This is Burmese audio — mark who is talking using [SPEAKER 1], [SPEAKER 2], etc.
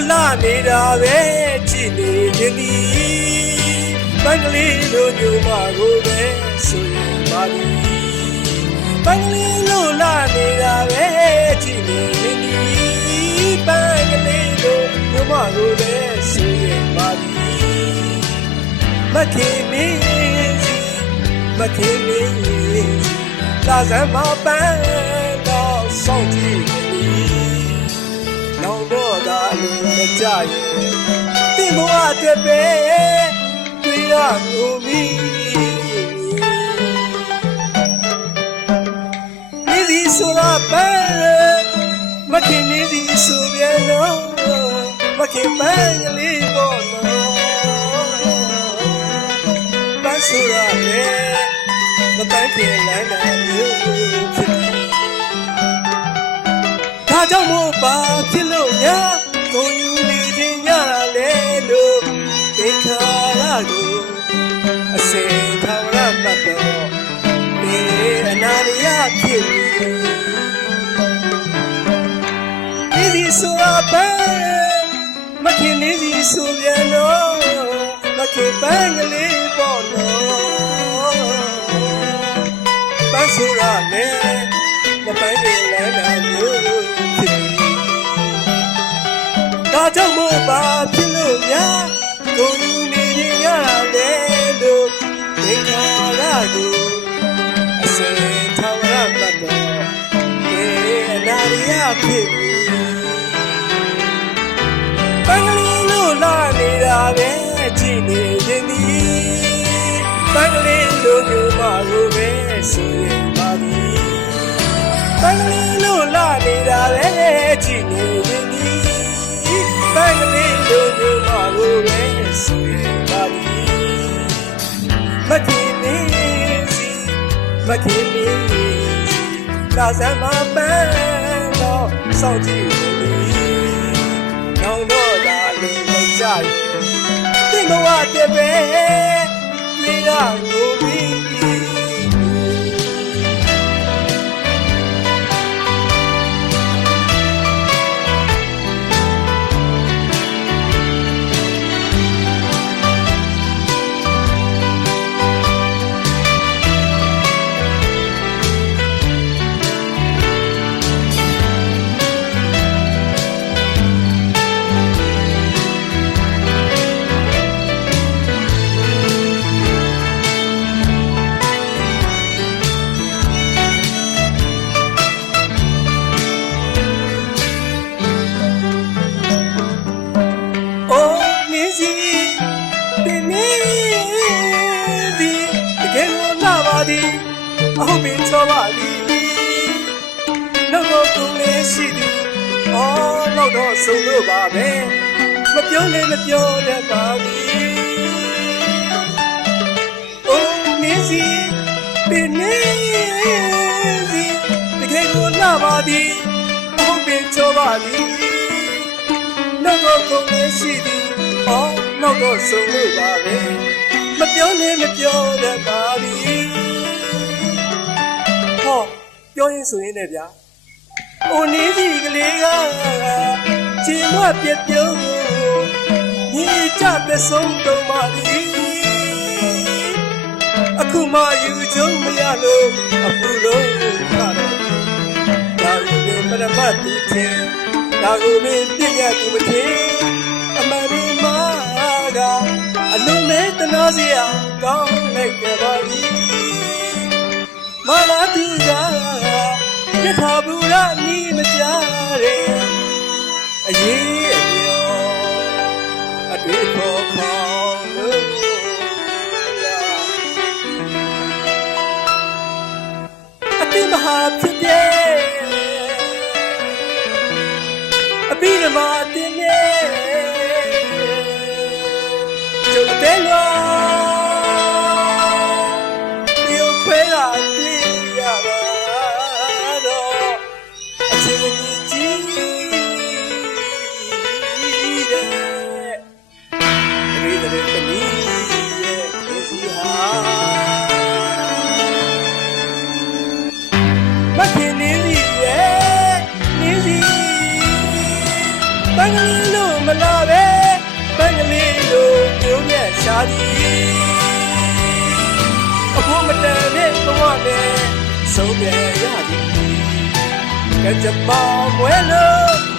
[SPEAKER 1] လို့လာနေတာပဲကြည်နေခြင်းသည်ပန်းကလေးလိုညိုမကိုပဲဆိုရင်ပါလိပန်းကလေးလို့လာနေတာပဲကြည်နေခြင်းသည်ပန်းကလေးလိုညိုမကိုပဲဆိုရင်ပါလိမခင်မင်းစီမခင်မင်းစီလာစမ်းမပန်းတော့ဆောင်ကြည့် ကြရဲ့တင်ဘဝအတွက်ပဲတွေ့ရမျိုးမီနေစီဆိုတာပဲမခင်နေစီဆိုပြန်တော့မခင်ပန်းကလေးပေါ်တော့ပန်းဆိုတာလေမပန်းခင်လမ်းနိုင်လို့ဖြစ်တယ်ဒါကြောင့်မို့ပါဖြစ်လို့များကိုယူနေ ဖြစ်ပြီဒီစီဆိုအပန်းမခင်နေစီဆိုပြန်တော့မခင်ပန်းကလေးပေါ့နော်ပန်းဆိုရမယ်မပန်းရင်လည်းနာမျိုးဖြစ်ပြီဒါကြောင့်မို့ပါဖြစ်လို့များကိုယူနေရင်ရလေလို့ဒီခါရကိုအ အနာရဖြစ်ပြီပန်းကလေးလို့လာနေတာပဲကြည်နေရင်ဒီပန်းကလေးလို့ညမကိုပဲဆိုရင်ပါဒီပန်းကလေးလို့လာနေတာပဲကြည်နေရင်ဒီပန်းကလေးလို့ညမကိုပဲဆိုရင်ပါဒီမခင်မင်းစီမခင်မင်းစီလာစမ်းမပန်း တော့စောင့်ကြည့်နေနောင်တော့သာလို့မကြရင်တင်ဘဝ အဟုတ်ပင်ချောပါသည်နောက်တော့သူလေးရှိသည်အော်နောက်တော့ဆုံးလို့ပါပဲမပြောလည်းမပြောတတ်ပါဘူးအိုးမင်းစီတင်နေဒီတကယ်လို့လာပါသည်အဟုတ်ပင်ချောပါသည်နောက်တော့ကုန်လေးရှိသည်။အော်နောက်တော့ဆုံးလို့ပါပဲ။မပြောနဲ့မပြောတတ်ပါဘူး။ ဟောပြောရင်ဆိုရင်လည်းဗျာ။အိုနေစီကလေးကချိန်မပြက်ပြုံးညီကြတဲ့ဆုံးတော့ပါသည်။အခုမှယူချုံမရလို့အခုလုံးကတော့ဒါကိုပင်ပရမတ်တိချင်းဒါကိုပင်ပြည့်ရသူမချင်းအမရီမာကအလုံးမဲတနာစရာကောင်းလိုက်ကြပါပြီ ပြထားဘူးရမီမကြတဲ့အရေးအပြောအတွေ့ခေါ်ခေါ်လို့လားအတိမဟာဖြစ်တဲ့အပိဓမ္မာတင်နေကျုပ်တဲ့လော သည်အခုမတန်တဲ့ဘဝနဲ့ဆုံးပြန်ရသည်ကကြမ္မာမွဲလို့